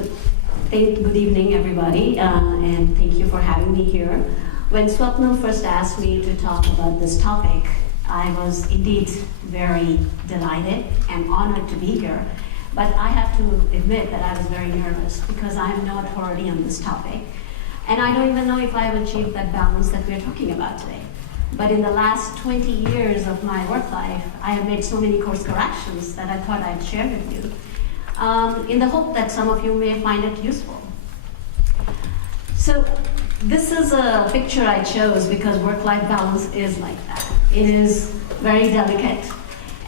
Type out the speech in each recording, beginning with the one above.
So, good evening, everybody, and thank you for having me here. When Swapnil first asked me to talk about this topic, I was indeed very delighted and honored to be here. But I have to admit that I was very nervous because I am no authority on this topic. And I don't even know if I have achieved that balance that we're talking about today. But in the last 20 years of my work life, I have made so many course corrections that I thought I'd share with you, in the hope that some of you may find it useful. So this is a picture I chose because work-life balance is like that. It is very delicate,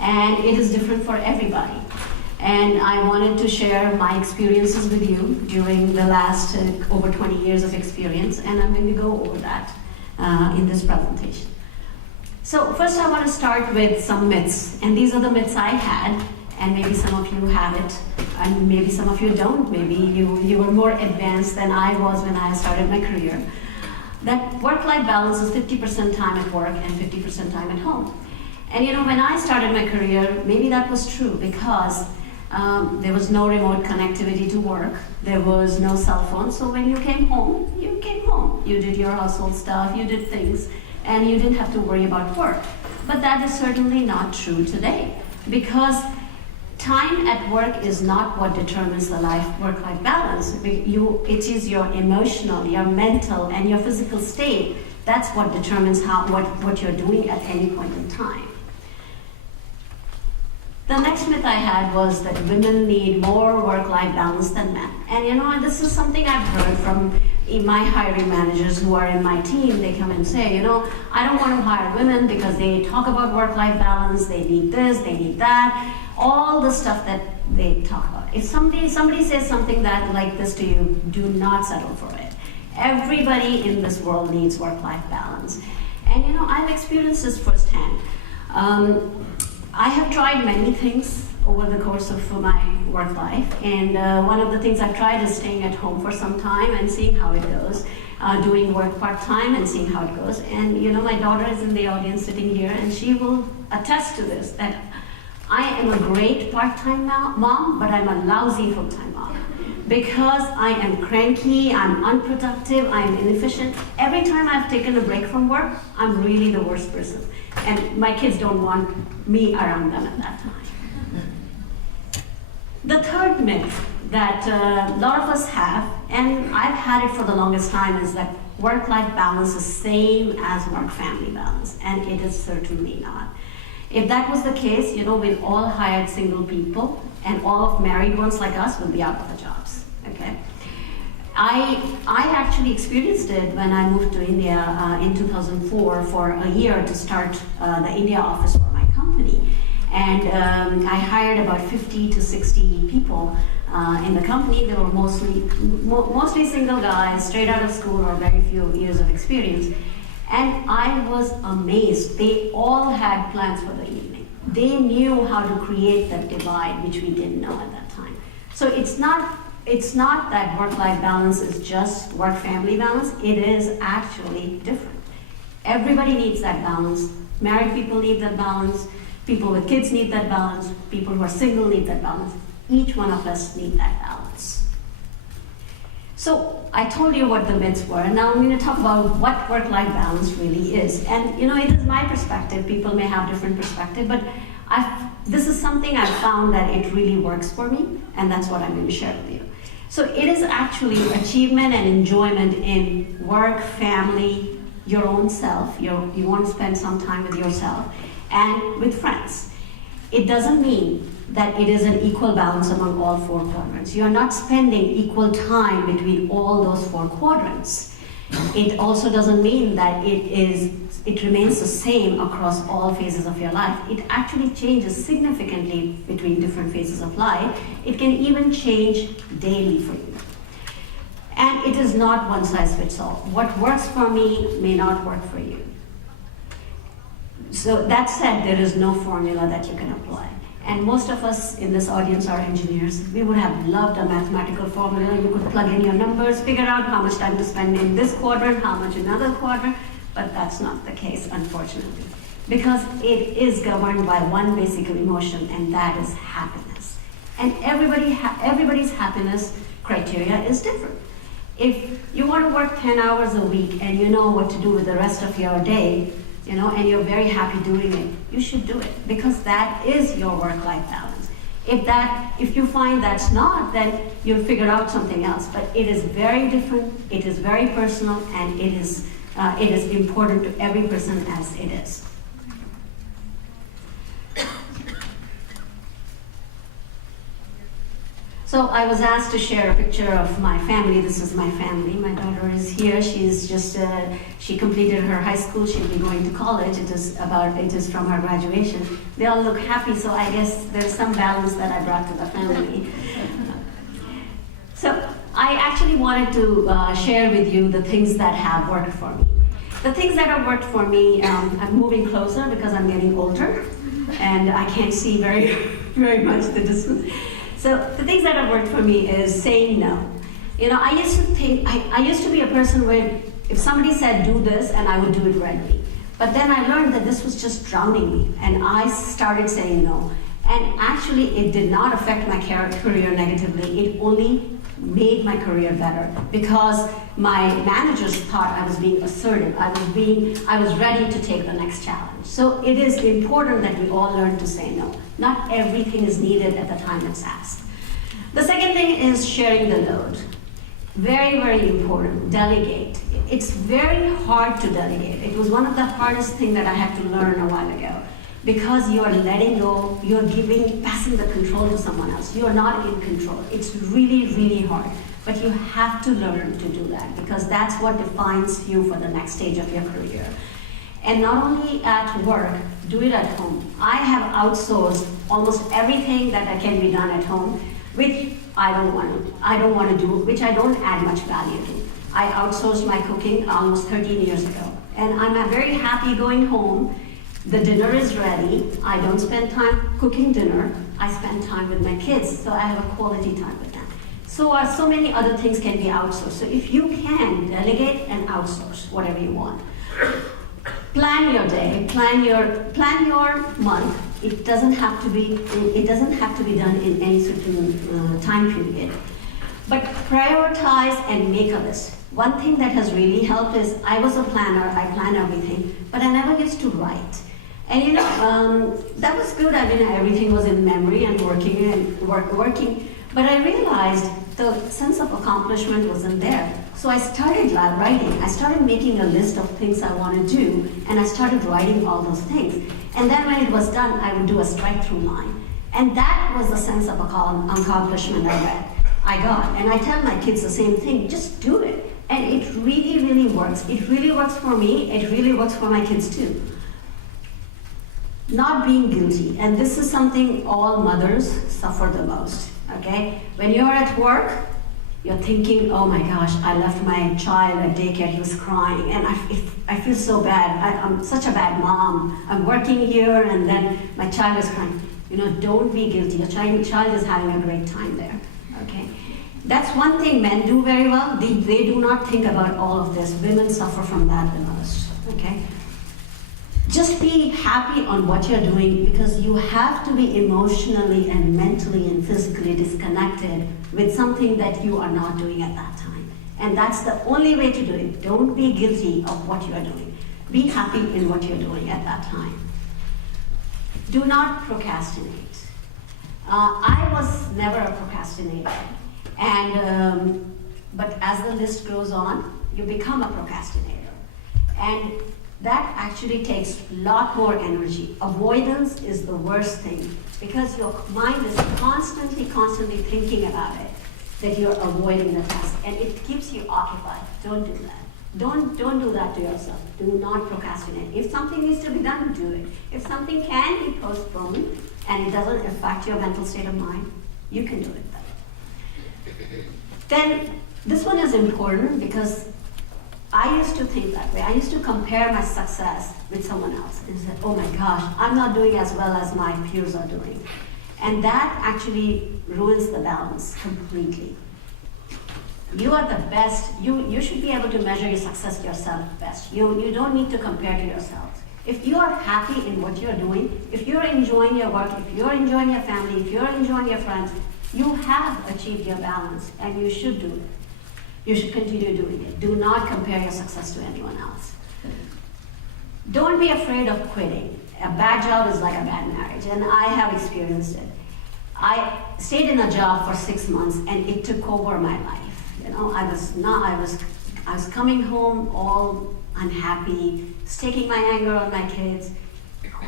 and it is different for everybody. And I wanted to share my experiences with you during the last over 20 years of experience, and I'm going to go over that in this presentation. So first I want to start with some myths, and these are the myths I had, and maybe some of you have it, and maybe some of you don't. Maybe you were more advanced than I was when I started my career. That work-life balance is 50% time at work and 50% time at home. And you know, when I started my career, maybe that was true because there was no remote connectivity to work. There was no cell phone. So when you came home, you came home. You did your household stuff, you did things, and you didn't have to worry about work. But that is certainly not true today, because time at work is not what determines the work-life balance. It is your emotional, your mental, and your physical state. That's what determines what you're doing at any point in time. The next myth I had was that women need more work-life balance than men. And you know, this is something I've heard from my hiring managers who are in my team. They come and say, you know, I don't want to hire women because they talk about work-life balance, they need this, they need that, all the stuff that they talk about. If somebody says something like this to you, do not settle for it. Everybody in this world needs work-life balance. And you know, I've experienced this firsthand. I have tried many things over the course of my work life, and one of the things I've tried is staying at home for some time and seeing how it goes, doing work part-time and seeing how it goes. And you know, my daughter is in the audience sitting here, and she will attest to this, that I am a great part-time mom, but I'm a lousy full-time mom. Because I am cranky, I'm unproductive, I'm inefficient. Every time I've taken a break from work, I'm really the worst person. And my kids don't want me around them at that time. The third myth that a lot of us have, and I've had it for the longest time, is that work-life balance is same as work-family balance, and it is certainly not. If that was the case, you know, we've all hired single people, and all of married ones like us will be out of the jobs, okay? I actually experienced it when I moved to India in 2004 for a year to start the India office for my company. And I hired about 50 to 60 people in the company. They were mostly single guys, straight out of school or very few years of experience. And I was amazed. They all had plans for the evening. They knew how to create that divide, which we didn't know at that time. So it's not that work-life balance is just work-family balance. It is actually different. Everybody needs that balance. Married people need that balance. People with kids need that balance. People who are single need that balance. Each one of us need that balance. So I told you what the myths were, and now I'm going to talk about what work-life balance really is. And you know, it is my perspective. People may have different perspective, but this is something I've found that it really works for me, and that's what I'm going to share with you. So it is actually achievement and enjoyment in work, family, your own self. You want to spend some time with yourself and with friends. It doesn't mean that it is an equal balance among all four quadrants. You are not spending equal time between all those four quadrants. It also doesn't mean that it remains the same across all phases of your life. It actually changes significantly between different phases of life. It can even change daily for you. And it is not one size fits all. What works for me may not work for you. So that said, there is no formula that you can apply. And most of us in this audience are engineers. We would have loved a mathematical formula. You could plug in your numbers, figure out how much time to spend in this quadrant, how much in another quadrant, but that's not the case, unfortunately. Because it is governed by one basic emotion, and that is happiness. And everybody's happiness criteria is different. If you want to work 10 hours a week and you know what to do with the rest of your day, and you're very happy doing it, you should do it because that is your work-life balance. If you find that's not, then you'll figure out something else. But it is very different, it is very personal, and it is important to every person as it is. So I was asked to share a picture of my family. This is my family. My daughter is here. She completed her high school. She'll be going to college. It is from her graduation. They all look happy, so I guess there's some balance that I brought to the family. So I actually wanted to share with you the things that have worked for me. The things that have worked for me, I'm moving closer because I'm getting older, and I can't see very, very much the distance. So the things that have worked for me is saying no. I used to think, I used to be a person where if somebody said do this, and I would do it readily. But then I learned that this was just drowning me, and I started saying no. And actually, it did not affect my career negatively. It only made my career better because my managers thought I was being assertive. I was ready to take the next challenge. So it is important that we all learn to say no. Not everything is needed at the time it's asked. The second thing is sharing the load. Very, very important. Delegate. It's very hard to delegate. It was one of the hardest things that I had to learn a while ago. Because you are letting go, you're passing the control to someone else. You're not in control. It's really, really hard. But you have to learn to do that because that's what defines you for the next stage of your career. And not only at work, do it at home. I have outsourced almost everything that can be done at home, which I don't want to do, which I don't add much value to. I outsourced my cooking almost 13 years ago. And I'm very happy going home. The dinner is ready. I don't spend time cooking dinner. I spend time with my kids, so I have a quality time with them. So many other things can be outsourced. So if you can, delegate and outsource whatever you want. Plan your day, plan your month. It doesn't have to be done in any certain time period. But prioritize and make a list. One thing that has really helped is I was a planner, I plan everything, but I never used to write. And that was good. Everything was in memory and working. But I realized the sense of accomplishment wasn't there. So I started writing. I started making a list of things I want to do, and I started writing all those things. And then when it was done, I would do a strike-through line. And that was the sense of accomplishment I got. And I tell my kids the same thing, just do it. And it really, really works. It really works for me. It really works for my kids too. Not being guilty. And this is something all mothers suffer the most, okay? When you're at work, you're thinking, oh my gosh, I left my child at daycare, he was crying, and I feel so bad. I'm such a bad mom. I'm working here, and then my child is crying. Don't be guilty. Your child is having a great time there, okay? That's one thing men do very well. They do not think about all of this. Women suffer from that the most, okay? Just be happy on what you're doing because you have to be emotionally and mentally and physically disconnected with something that you are not doing at that time. And that's the only way to do it. Don't be guilty of what you are doing. Be happy in what you're doing at that time. Do not procrastinate. I was never a procrastinator. But as the list goes on, you become a procrastinator. And that actually takes a lot more energy. Avoidance is the worst thing because your mind is constantly thinking about it, that you're avoiding the task, and it keeps you occupied. Don't do that. Don't do that to yourself. Do not procrastinate. If something needs to be done, do it. If something can be postponed and it doesn't affect your mental state of mind, you can do it then. Then this one is important because I used to think that way. I used to compare my success with someone else and say, oh my gosh, I'm not doing as well as my peers are doing. And that actually ruins the balance completely. You are the best. You should be able to measure your success yourself best. You don't need to compare to yourselves. If you are happy in what you're doing, if you're enjoying your work, if you're enjoying your family, if you're enjoying your friends, You have achieved your balance, and you should do it. You should continue doing it. Do not compare your success to anyone else. Don't be afraid of quitting. A bad job is like a bad marriage, and I have experienced it. I stayed in a job for 6 months, and it took over my life. You know, I was coming home all unhappy, taking my anger on my kids.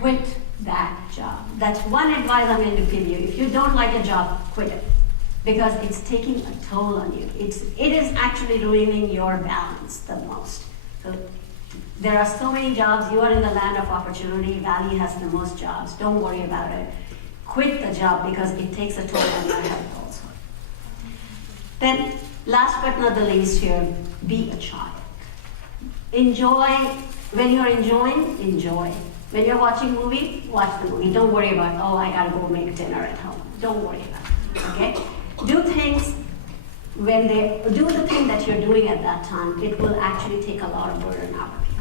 Quit that job. That's one advice I'm going to give you. If you don't like a job, quit it, because it's taking a toll on you. It is actually ruining your balance the most. So there are so many jobs. You are in the land of opportunity. Valley has the most jobs. Don't worry about it. Quit the job, because it takes a toll on your health also. Then, last but not the least here, be a child. Enjoy. When you're enjoying, enjoy. When you're watching a movie, watch the movie. Don't worry about, oh, I gotta go make dinner at home. Don't worry about it, okay? Do the thing that you're doing at that time. It will actually take a lot of burden out of you.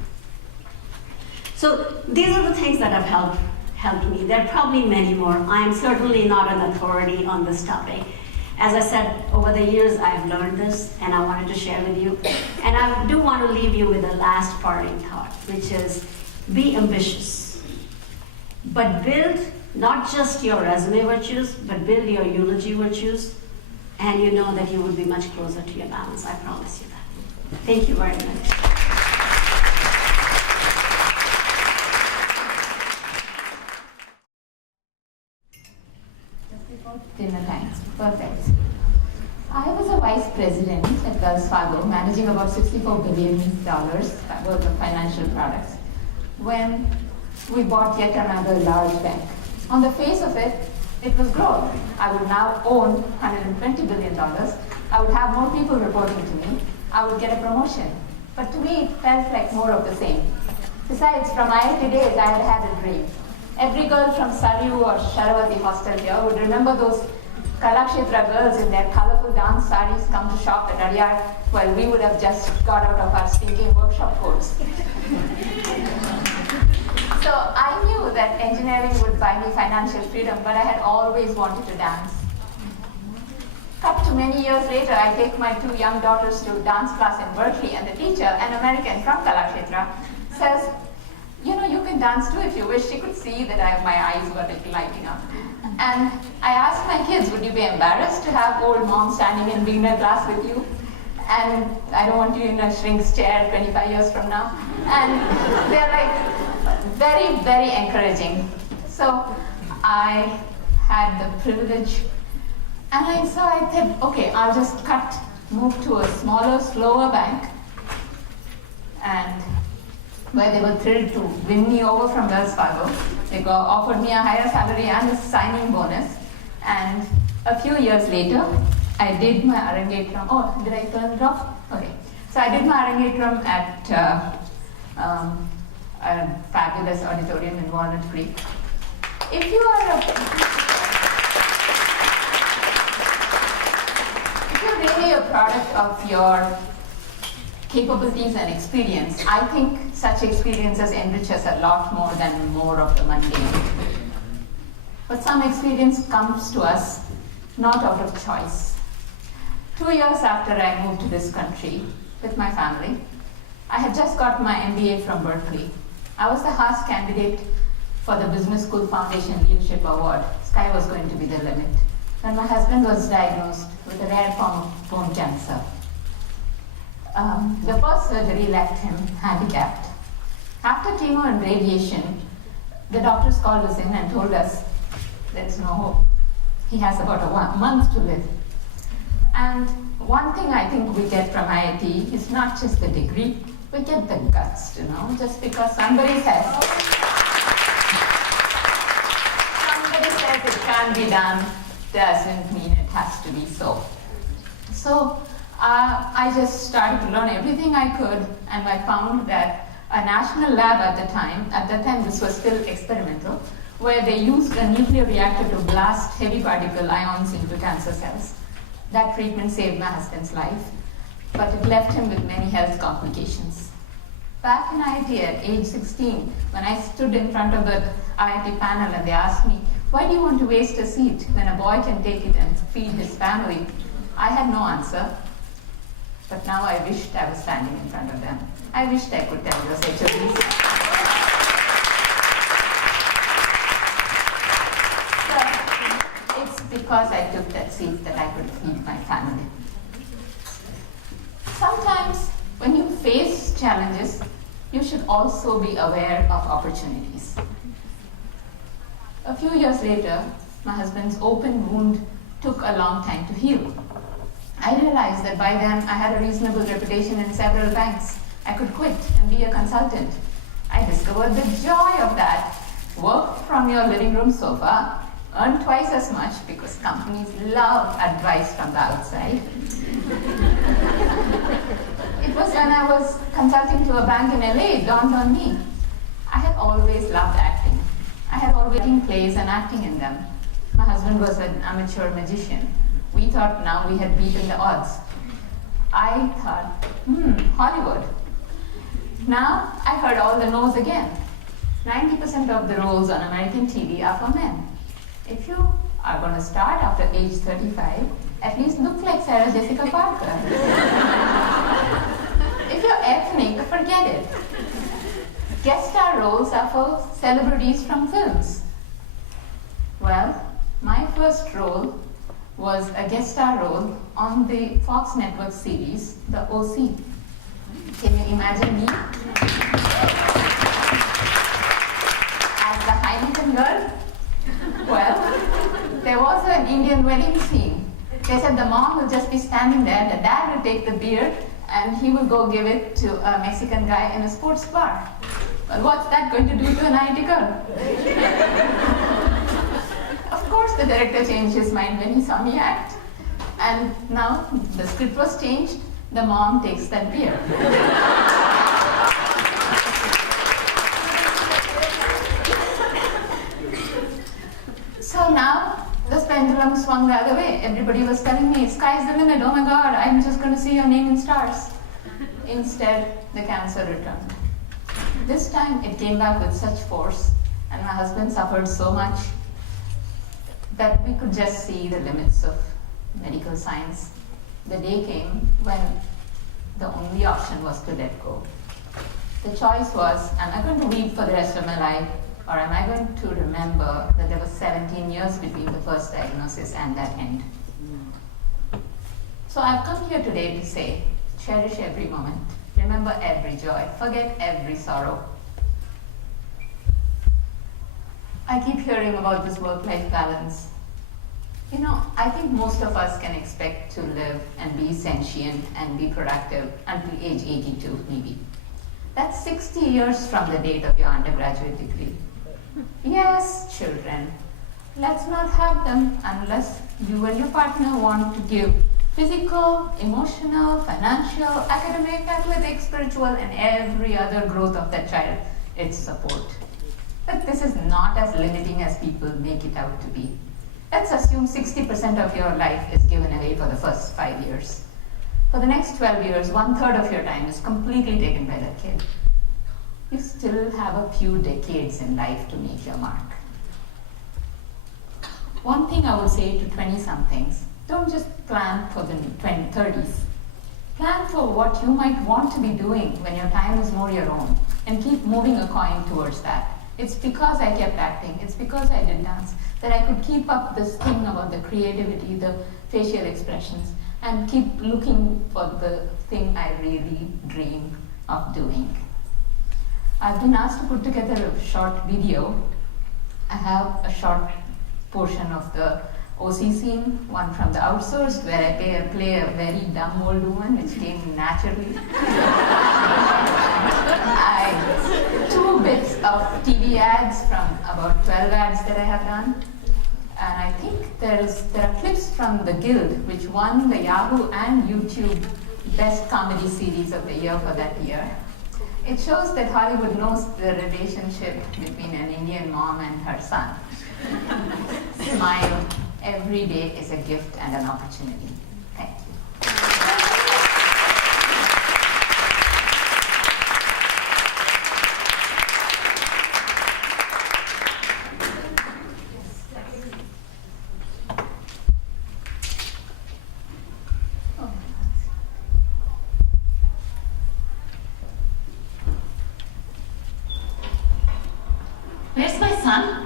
So these are the things that have helped me. There are probably many more. I am certainly not an authority on this topic. As I said, over the years, I've learned this, and I wanted to share with you. And I do want to leave you with a last parting thought, which is be ambitious. But build not just your resume virtues, but build your eulogy virtues, and you know that you will be much closer to your balance. I promise you that. Thank you very much. Dinner time. Perfect. I was a vice president at Wells Fargo, managing about $64 billion worth of financial products, when we bought yet another large bank. On the face of it, it was growth. I would now own $120 billion. I would have more people reporting to me. I would get a promotion. But to me, it felt like more of the same. Besides, from IIT days, I had a dream. Every girl from Saryu or Sharavati hostel here would remember those Kalakshetra girls in their colorful dance saris come to shop at Adyar while we would have just got out of our stinking workshop coats. So I knew that engineering would buy me financial freedom, but I had always wanted to dance. Up to many years later, I take my 2 young daughters to dance class in Berkeley, and the teacher, an American from Kalakshetra, says, you know, you can dance too if you wish. She could see that my eyes were lighting up. And I asked my kids, would you be embarrassed to have old mom standing in beginner class with you? And I don't want you in a shrink's chair 25 years from now. And they're like very, very encouraging. So I had the privilege, and I said, okay, I'll just move to a smaller, slower bank, and where they were thrilled to win me over from Wells Fargo. They offered me a higher salary and a signing bonus. And a few years later, I did my Arangetram. Oh, did I turn it off? Okay. So I did my Arangetram at a fabulous auditorium in Walnut Creek. If you are really a product of your capabilities and experience, I think such experiences enrich us a lot more than more of the mundane. But some experience comes to us not out of choice. 2 years after I moved to this country with my family, I had just got my MBA from Berkeley. I was the Haas candidate for the Business School Foundation Leadership Award. Sky was going to be the limit. When my husband was diagnosed with a rare form of bone cancer. The first surgery left him handicapped. After chemo and radiation, the doctors called us in and told us there's no hope. He has about a month to live. And one thing I think we get from IIT is not just the degree, we get the guts, just because somebody says it can't be done, doesn't mean it has to be so. So I just started to learn everything I could, and I found that a national lab at the time this was still experimental, where they used a nuclear reactor to blast heavy particle ions into cancer cells. That treatment saved my husband's life, but it left him with many health complications. Back in IIT at age 16, when I stood in front of the IIT panel and they asked me, Why do you want to waste a seat when a boy can take it and feed his family? I had no answer, but now I wished I was standing in front of them. I wished I could tell those HODs. So it's because I took that seat that I could feed my family. Sometimes when you face challenges, you should also be aware of opportunities. A few years later, my husband's open wound took a long time to heal. I realized that by then I had a reasonable reputation in several banks. I could quit and be a consultant. I discovered the joy of that. Work from your living room sofa, earn twice as much because companies love advice from the outside. It was when I was consulting to a bank in LA, it dawned on me. I had always loved acting. I had always written plays and acting in them. My husband was an amateur magician. We thought now we had beaten the odds. I thought, Hollywood. Now I heard all the no's again. 90% of the roles on American TV are for men. If you are going to start after age 35, at least look like Sarah Jessica Parker. If you're ethnic, forget it. Guest star roles are for celebrities from films. Well, my first role was a guest star role on the Fox Network series, The OC. Can you imagine me? As the Heineken girl? Well, there was an Indian wedding scene. They said the mom will just be standing there, the dad will take the beer, and he will go give it to a Mexican guy in a sports bar. Well, what's that going to do to an IT girl? Of course, the director changed his mind when he saw me act. And now the script was changed, the mom takes that beer. So now the pendulum swung the other way. Everybody was telling me, sky's the limit, oh my God, I'm just going to see your name in stars. Instead, the cancer returned. This time it came back with such force, and my husband suffered so much that we could just see the limits of medical science. The day came when the only option was to let go. The choice was, am I going to weep for the rest of my life, or am I going to remember that there was 17 years between the first diagnosis and that end? So I've come here today to say, cherish every moment, remember every joy, forget every sorrow. I keep hearing about this work-life balance. You know, I think most of us can expect to live and be sentient and be productive until age 82, maybe. That's 60 years from the date of your undergraduate degree. Yes, children, let's not have them unless you and your partner want to give physical, emotional, financial, academic, athletic, spiritual, and every other growth of that child its support. But this is not as limiting as people make it out to be. Let's assume 60% of your life is given away for the first 5 years. For the next 12 years, 1/3 of your time is completely taken by that kid. You still have a few decades in life to make your mark. One thing I would say to 20-somethings, don't just plan for the 30s. Plan for what you might want to be doing when your time is more your own, and keep moving a coin towards that. It's because I kept acting, it's because I did dance, that I could keep up this thing about the creativity, the facial expressions, and keep looking for the thing I really dream of doing. I've been asked to put together a short video. I have a short portion of the OC scene, one from the outsourced, where I play a very dumb old woman, which came naturally. Two bits of TV ads from about 12 ads that I have done. And I think there are clips from The Guild, which won the Yahoo and YouTube Best Comedy Series of the Year for that year. It shows that Hollywood knows the relationship between an Indian mom and her son. Smile. Every day is a gift and an opportunity. Thank you. Huh?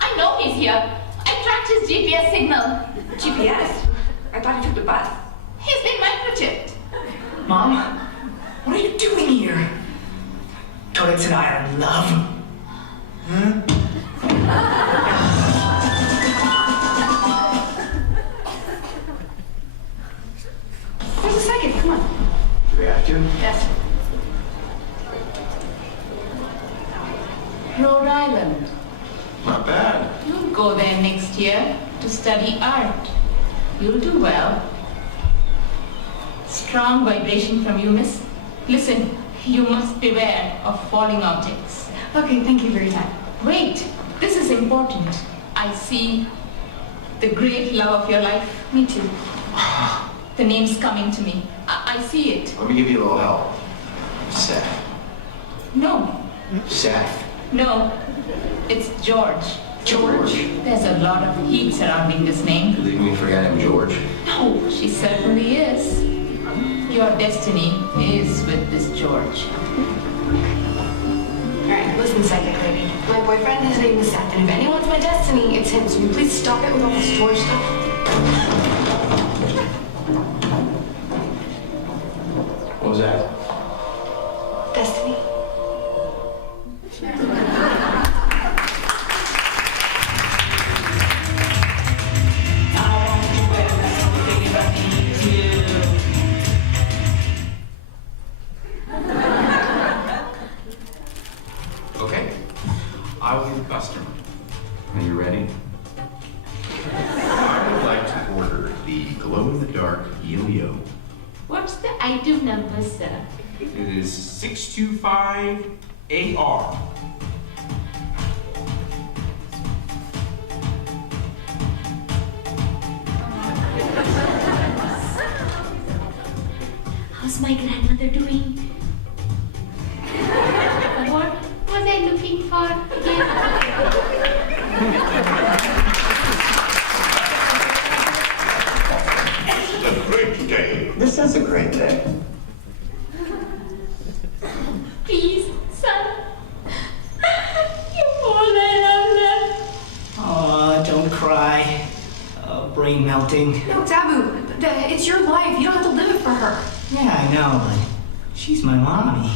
I know he's here. I tracked his GPS signal. GPS? I thought you took the bus. He's been microchipped. Mom, what are you doing here? Toilets and I are in love. Huh? There's a second, come on. Do we have to? Yes. Rhode Island. Not bad. You'll go there next year to study art. You'll do well. Strong vibration from you, miss. Listen, you must beware of falling objects. Okay, thank you for your time. Wait, this is important. I see the great love of your life. Me too. The name's coming to me. I see it. Let me give you a little help. Seth. No, Seth. no, it's George. George. There's a lot of heat surrounding this name. You leave me forgetting George. No, she certainly is. Your destiny is with this George. Alright, listen, psychic lady. My boyfriend, his name is Seth, and if anyone's my destiny, it's him. So will you please stop it with all this George stuff? What was that? Destiny. Okay. I will be the customer. Are you ready? I would like to order the glow-in-the-dark Yo-Yo. What's the item number, sir? It is 625 AR. How's my grandmother doing? What was I looking for again? It's a great day. This is a great day. Please, son. You all I have left. Aw, don't cry. Brain melting. No, Dabu, it's your life. You don't have to live it for her. Yeah, I know, but she's my mommy.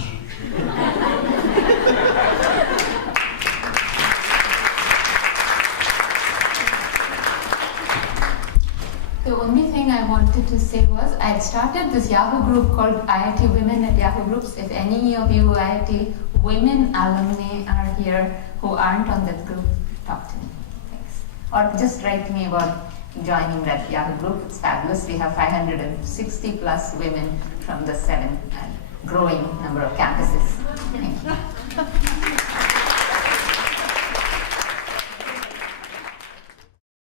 The only thing I wanted to say was I had started this Yahoo group called IIT Women at Yahoo Groups. If any of you IIT women alumni are here who aren't on that group, talk to me. Thanks. Or just write to me about joining that Yahoo group. It's fabulous. We have 560 plus women from the 7 and growing number of campuses. Thank you.